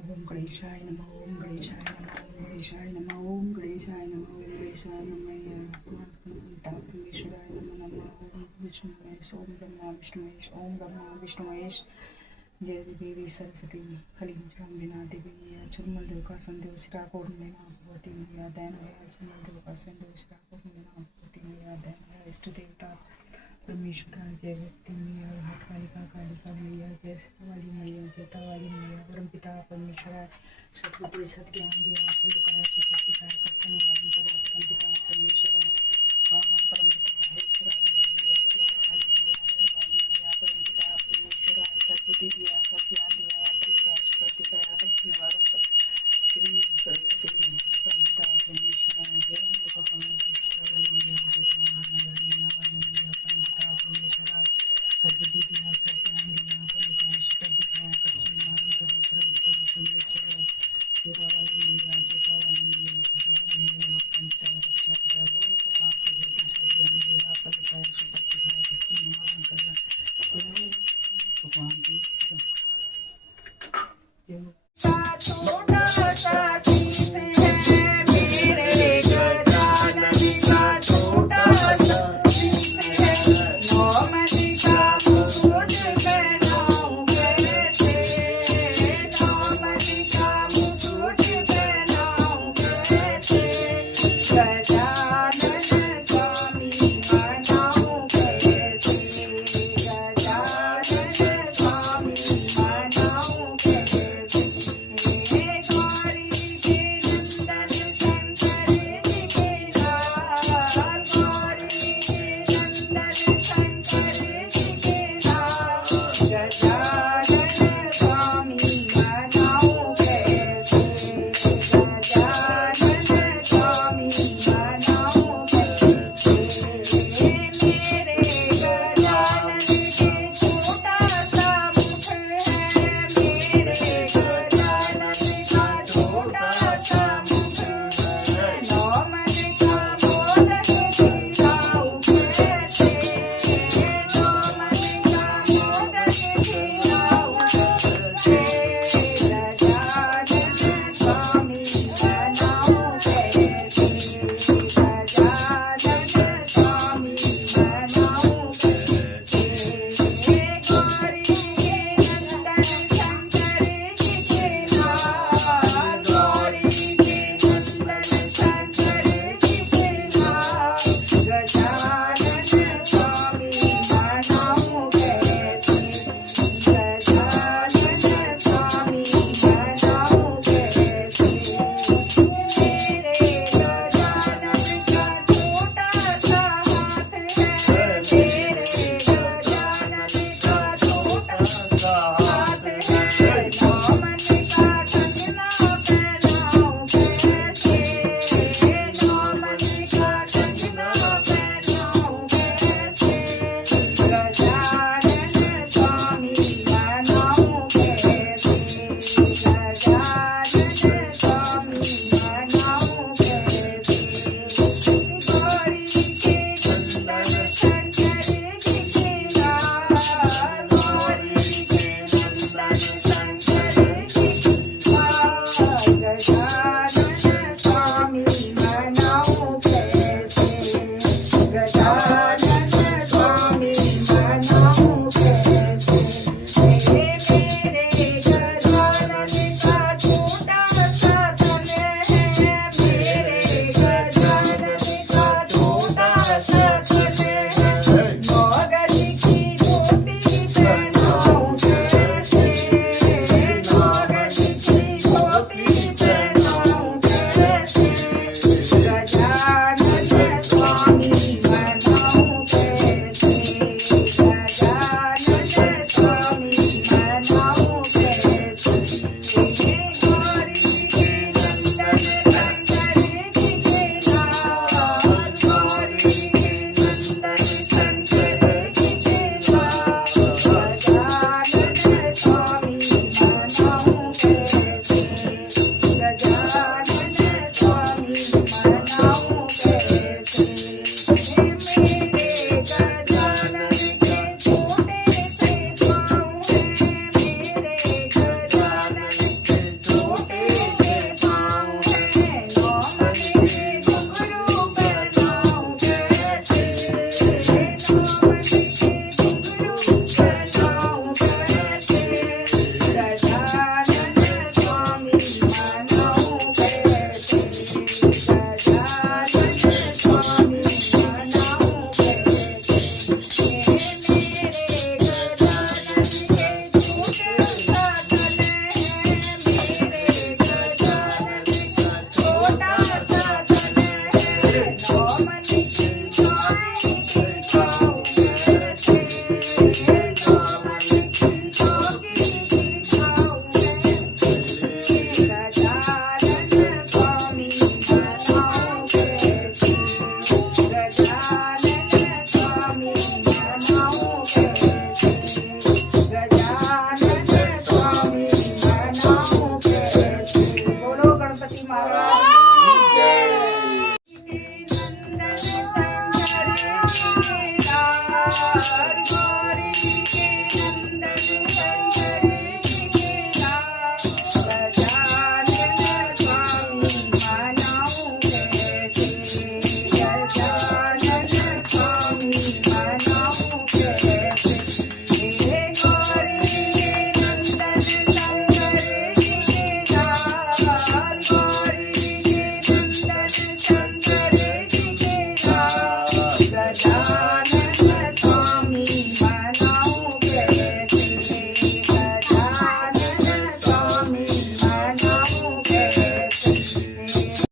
ओम गणेशाय नमः ओम गणेशाय नमः ओम गणेशाय नमः ओम गणेशाय नमः ओम गणेशाय नमः पिता परमेश्वराय नमः नमः ओम विष्णु महेश ओम ब्रह्मा विष्णु महेश ओम ब्रह्मा विष्णु महेश जय देवी सरस्वती खलीम चामुंडिना देवी अचुमल दुर्गा संदेव शिरा कोर्णिना भगवती मैया दैन अचुमल दुर्गा संदेव शिरा कोर्णिना भगवती मैया दैन इष्ट देवता परमेश्वरा जय व्यक्ति मैया हटकालिका कालिका मैया जय वाली मैया जोता वाली मैया परम पिता परमेश्वरा सतबुद्धि सत्ज्ञान दिया फलकाय सत्य कष्ट निवारण करे परम पिता परमेश्वरा परम पिता ईश्वरा वाली मैया जोता वाली मैया परम पिता परमेश्वरा सतबुद्धि दिया सत्ज्ञान दिया फलकाय सत्य कष्ट निवारण करे सरस्वती परम पिता परमेश्वरा जय भगवान ईश्वरा वाली मैया जोता वाली मैया नैना वाली मैया परम पिता परमेश्वरा सद्बुद्धि दिया सत्ज्ञान दिया फलकाय सुख दिखाया कष्ट निवारण करे परम पिता परमेश्वरा सेवा वाली मैया जोता वाली मैया घर वाली मैया परम पिता रक्षा करे वो भगवान सद्बुद्धि सत्ज्ञान दिया फलकाय सुख दिखाया कष्ट निवारण करे भगवान जी जय